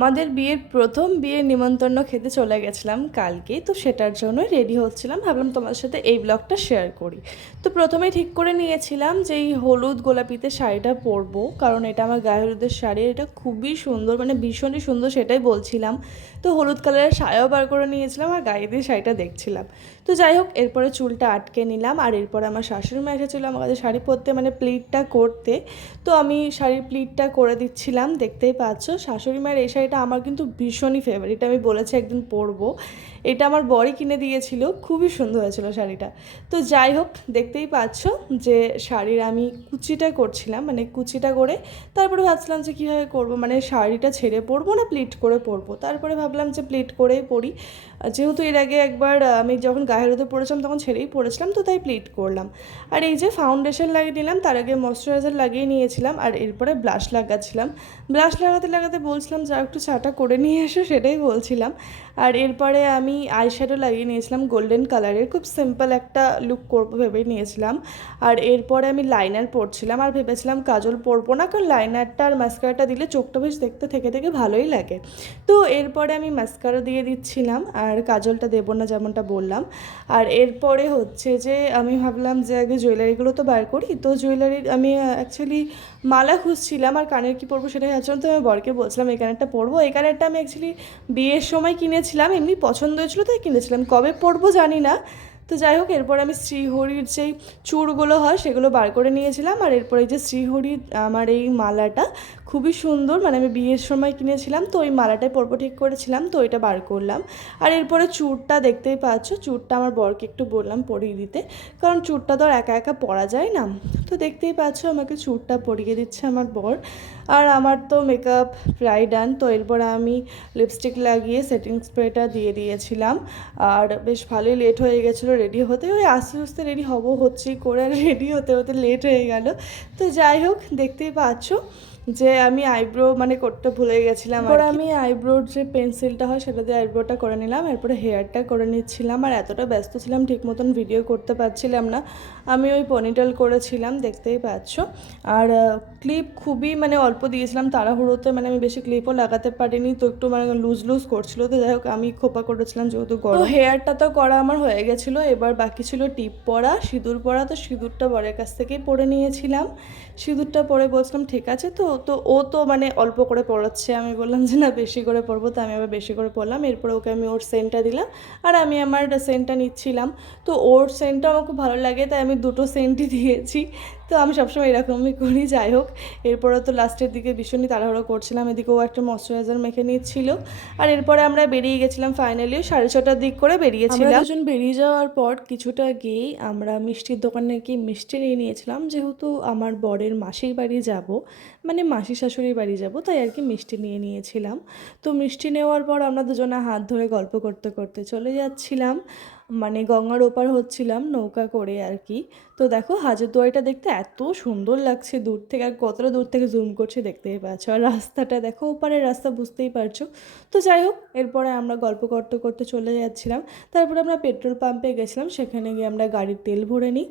আমাদের বিয়ের প্রথম বিয়ের নিমন্ত্রণ খেতে চলে গেছিলাম কালকে, তো সেটার জন্যই রেডি হচ্ছিলাম, ভাবলাম তোমার সাথে এই ব্লগটা শেয়ার করি। তো প্রথমেই ঠিক করে নিয়েছিলাম যে এই হলুদ গোলাপিতে শাড়িটা পরবো, কারণ এটা আমার গায়ে হলুদের শাড়ি, এটা খুবই সুন্দর, মানে ভীষণই সুন্দর, সেটাই বলছিলাম। তো হলুদ কালারের শাড়িও বার করে নিয়েছিলাম আর গায়ে দিয়ে শাড়িটা দেখছিলাম। তো যাই হোক, এরপরে চুলটা আটকে নিলাম, আর এরপরে আমার শাশুড়ি মা এসেছিলো আমার কাছে শাড়ি পরতে, মানে প্লিটটা করতে। তো আমি শাড়ির প্লিটটা করে দিচ্ছিলাম, দেখতেই পাচ্ছ। শাশুড়ি মায়ের এই শাড়িটা আমার কিন্তু ভীষণই ফেভারিট, আমি বলেছি একদিন পরবো। এটা আমার বরই কিনে দিয়েছিল, খুবই সুন্দর হয়েছিল শাড়িটা। তো যাই হোক, দেখতেই পাচ্ছ যে শাড়ির আমি কুচিটা করছিলাম, মানে কুচিটা করে তারপরে ভাবছিলাম যে কীভাবে করবো, মানে শাড়িটা ছেড়ে পরবো না প্লিট করে পরবো। তারপরে ভাবলাম যে প্লিট করেই পরি, যেহেতু এর আগে একবার আমি যখন গায়ে হলুদে পরেছিলাম তখন ছেড়েই পরেছিলাম, তো তাই প্লিট করলাম। আর এই যে ফাউন্ডেশন লাগিয়ে নিলাম, তার আগে ময়শ্চারাইজার লাগিয়ে নিয়েছিলাম, আর এরপরে ব্লাশ লাগাচ্ছিলাম। ব্লাশ লাগাতে লাগাতে বলছিলাম যা একটু চাটা করে নিয়ে এসো, সেটাই বলছিলাম। আর এরপরে আমি আইশ্যাডো লাগিয়ে নিয়েছিলাম গোল্ডেন কালারের, খুব সিম্পল একটা লুক করবো ভেবেই নিয়েছিলাম। আর এরপরে আমি লাইনার পরছিলাম, আর ভেবেছিলাম কাজল পরবো না, কারণ লাইনারটা আর মাস্কারাটা দিলে চোখটা বেশ দেখতে থেকে থেকে ভালোই লাগে। তো এরপরে আমি মাস্কারা দিয়ে দিচ্ছিলাম, আর কাজলটা দেবো না যেমনটা বললাম। আর এরপরে হচ্ছে যে আমি ভাবলাম যে আগে জুয়েলারিগুলো তো বার করি, তো জুয়েলারি আমি অ্যাকচুয়ালি মালা খুঁজছিলাম, আর কানের কী পরবো সেটাই ভাবছিলাম। তো আমি বরকে বলছিলাম এই কানেরটা পরবো, এই কানেরটা আমি অ্যাকচুয়ালি বিয়ের সময় কিনেছিলাম, এমনি পছন্দ হয়েছিলো তাই কিনেছিলাম, কবে পরবো জানি না। তো যাই হোক, এরপর আমি শ্রীহরির যেই চূড়গুলো হয় সেগুলো বার করে নিয়েছিলাম, আর এরপরে এই যে শ্রীহরির আমার এই মালাটা খুবই সুন্দর, মানে আমি বিয়ের সময় কিনেছিলাম, তো ওই মালাটাই পরবো ঠিক করেছিলাম, তো ওইটা বার করলাম। আর এরপরে চূড়টা দেখতেই পাচ্ছ, চূড়টা আমার বরকে একটু বললাম পরিয়ে দিতে, কারণ চূড়টা তো আর একা একা পরা যায় না। তো দেখতেই পাচ্ছ আমাকে চূড়টা পরিয়ে দিচ্ছে আমার বর। আর আমার তো মেকআপ প্রায় ডান, তো এরপরে আমি লিপস্টিক লাগিয়ে সেটিং স্প্রেটা দিয়ে দিয়েছিলাম। আর বেশ ভালোই লেট হয়ে গেছিলো রেডি হতে, ওই আস্তে আস্তে রেডি হচ্ছেই করে, আর রেডি হতে হতে লেট হয়ে গেল। তো যাই হোক, দেখতেই পাচ্ছ যে আমি আইব্রো মানে করতে ভুলে গেছিলাম, আর আমি আইব্রোর যে পেন্সিলটা হয় সেটা দিয়ে আইব্রোটা করে নিলাম, এরপরে হেয়ারটা করে নিচ্ছিলাম। আর এতটা ব্যস্ত ছিলাম ঠিক মতন ভিডিও করতে পারছিলাম না, আমি ওই পনিটেল করেছিলাম, দেখতেই পাচ্ছ। আর ক্লিপ খুবই মানে অল্প দিয়েছিলাম তাড়াহুড়োতে, মানে আমি বেশি ক্লিপও লাগাতে পারিনি, তো একটু মানে লুজ লুজ করছিলো। তো যাই হোক, আমি খোপা করেছিলাম যেহেতু গরম। হেয়ারটা তো করা আমার হয়ে গেছিলো, এবার বাকি ছিল টিপ পরা, সিঁদুর পরা। তো সিঁদুরটা বরের কাছ থেকেই পরে নিয়েছিলাম। সিঁদুরটা পরে বলছিলাম ঠিক আছে, তো তো ও তো মানে অল্প করে পড়াচ্ছে, আমি বললাম যে না বেশি করে পরবো, তো আমি আবার বেশি করে পরলাম। এরপরে ওকে আমি ওর সেন্টটা দিলাম, আর আমি আমার সেন্টটা নিচ্ছিলাম। তো ওর সেন্টটা আমার খুব ভালো লাগে, তাই আমি দুটো সেন্টই দিয়েছি। তো আমি সবসময় এরকমই করি। যাই হোক, এরপরে তো লাস্টের দিকে ভীষণই তাড়াহুড়ো করছিলাম, এদিকে ও একটা ময়শ্চারাইজার মেখে নিচ্ছিল। আর এরপরে আমরা বেরিয়ে গেছিলাম, ফাইনালি 6:30টার দিক করে বেরিয়েছিলাম। আমরা দুজন বেরিয়ে যাওয়ার পর কিছুটা গিয়েই আমরা মিষ্টির দোকানে গিয়ে মিষ্টি নিয়ে নিয়েছিলাম, যেহেতু আমার বরের মাসির বাড়ি যাব, মানে মাসি শাশুড়ির বাড়ি যাব, তাই আর কি মিষ্টি নিয়ে নিয়েছিলাম। তো মিষ্টি নেওয়ার পর আমরা দুজনে হাত ধরে গল্প করতে করতে চলে যাচ্ছিলাম, মানে গঙ্গার ওপার হচ্ছিলাম নৌকা করে আর কি। তো দেখো হাজারদুয়ারিটা দেখতে এত সুন্দর লাগছে দূর থেকে, আর কতটা দূর থেকে জুম করছি দেখতেই পাচ্ছ, আর রাস্তাটা দেখো, ওপারের রাস্তা বুঝতেই পারছো। তো যাই হোক, এরপরে আমরা গল্প করতে করতে চলে যাচ্ছিলাম। তারপরে আমরা পেট্রোল পাম্পে গেছিলাম, সেখানে গিয়ে আমরা গাড়ির তেল ভরে নিই।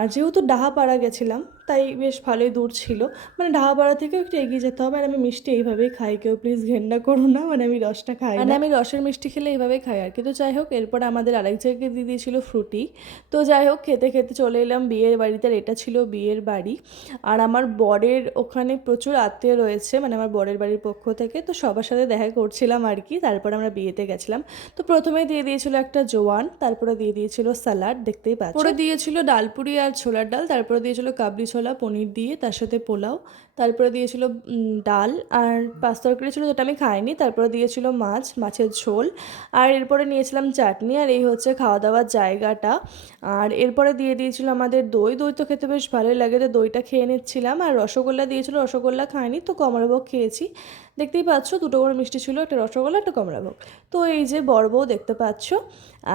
আর যেহেতু ডাহাপাড়া গেছিলাম তাই বেশ ভালোই দূর ছিল, মানে ঢাকাপাড়া থেকেও একটু এগিয়ে যেতে হবে। আর আমি মিষ্টি এইভাবেই খাই, কেউ প্লিজ ঘেন্না করো না, মানে আমি রসটা খাই না, আমি রসের মিষ্টি খেলে এইভাবেই খাই আর কি। তো যাই হোক, এরপর আমাদের আরেক জায়গায় দিয়ে দিয়েছিল ফ্রুটি। তো যাই হোক, খেতে খেতে চলে এলাম বিয়ের বাড়িতে, আর এটা ছিল বিয়ের বাড়ি। আর আমার বরের ওখানে প্রচুর আত্মীয় রয়েছে, মানে আমার বরের বাড়ির পক্ষ থেকে, তো সবার সাথে দেখা করছিলাম আর কি। তারপর আমরা বিয়েতে গেছিলাম। তো প্রথমে দিয়ে দিয়েছিল একটা জোয়ান, তারপরে দিয়ে দিয়েছিল স্যালাড, দেখতেই পাচ্ছ, পরে দিয়েছিল ডালপুরি আর ছোলার ডাল, তারপরে দিয়েছিল কাবলি ছোলা পনির দিয়ে, তার সাথে পোলাও, তারপরে দিয়েছিল ডাল, আর পাঁচ তরকারি ছিল যেটা আমি খাইনি, তারপরে দিয়েছিল মাছের ঝোল, আর এরপরে নিয়েছিলাম চাটনি। আর এই হচ্ছে খাওয়া দাওয়ার জায়গাটা। আর এরপরে দিয়ে দিয়েছিল আমাদের দই তো খেতে বেশ ভালোই লাগে, তো দইটা খেয়ে নিচ্ছিলাম। আর রসগোল্লা দিয়েছিল, রসগোল্লা খাইনি, তো কমলাভোগ খেয়েছি। দেখতেই পাচ্ছ দুটো করে মিষ্টি ছিল, একটা রসগোল্লা একটা কমলাভোগ। তো এই যে বর বউ দেখতে পাচ্ছ।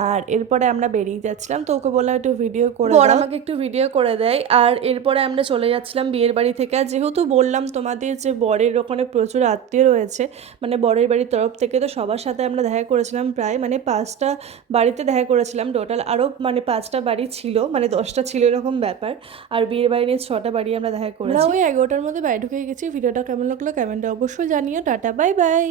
আর এরপরে আমরা বেরিয়ে যাচ্ছিলাম, তো ওকে বললাম একটু ভিডিও করে দাও, আমাকে একটু ভিডিও করে দেয়। আর এরপরে আমরা চলে যাচ্ছিলাম বিয়ের বাড়ি থেকে। আর যেহেতু বললাম তোমাদের যে বরের ওখানে প্রচুর আত্মীয় রয়েছে, মানে বরের বাড়ির তরফ থেকে, তো সবার সাথে আমরা দেখা করেছিলাম, প্রায় মানে 5টা বাড়িতে দেখা করেছিলাম টোটাল, আরও মানে 5টা বাড়ি ছিল, মানে 10টা ছিল এরকম ব্যাপার। আর বিয়ের বাড়ি নিয়ে 6টা বাড়ি আমরা দেখা করেছি। আমরা ওই 11টার মধ্যে বাড়ি ঢুকে গেছি। ভিডিওটা কেমন লাগলো কমেন্টে অবশ্যই জানিও। Tata, bye bye.